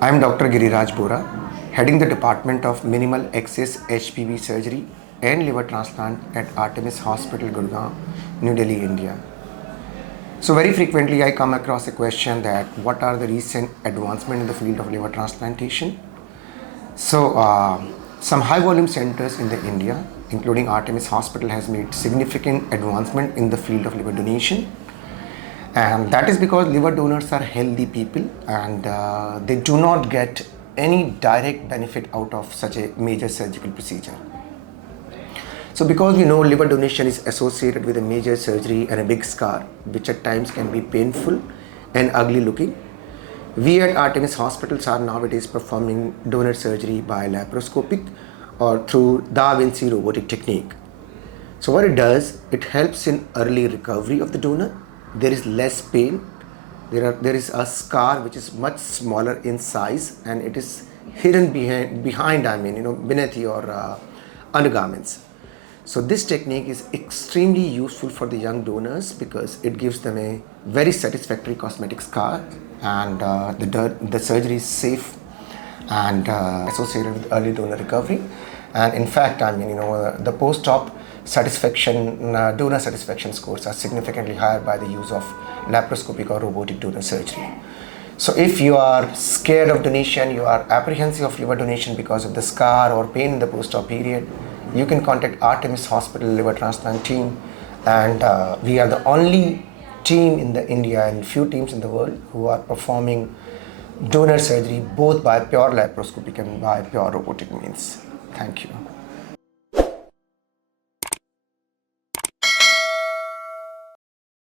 I am Dr. Giriraj Bora, heading the Department of Minimal Access HPV Surgery and Liver Transplant at Artemis Hospital, Gurgaon, New Delhi, India. So very frequently I come across a question that what are the recent advancements in the field of liver transplantation? Some high volume centers in the India, including Artemis Hospital, has made significant advancement in the field of liver donation. And that is because liver donors are healthy people and they do not get any direct benefit out of such a major surgical procedure. So because we know liver donation is associated with a major surgery and a big scar, which at times can be painful and ugly looking, we at Artemis hospitals are nowadays performing donor surgery by laparoscopic or through Da Vinci robotic technique. So what it does, it helps in early recovery of the donor. There is less pain. There is a scar which is much smaller in size and it is hidden behind beneath your undergarments. So this technique is extremely useful for the young donors because it gives them a very satisfactory cosmetic scar, and the surgery is safe and associated with early donor recovery. And in fact, the post-op satisfaction, donor satisfaction scores are significantly higher by the use of laparoscopic or robotic donor surgery. So if you are scared of donation, you are apprehensive of liver donation because of the scar or pain in the post-op period, you can contact Artemis Hospital liver transplant team, and we are the only team in the India and few teams in the world who are performing donor surgery both by pure laparoscopic and by pure robotic means. Thank you.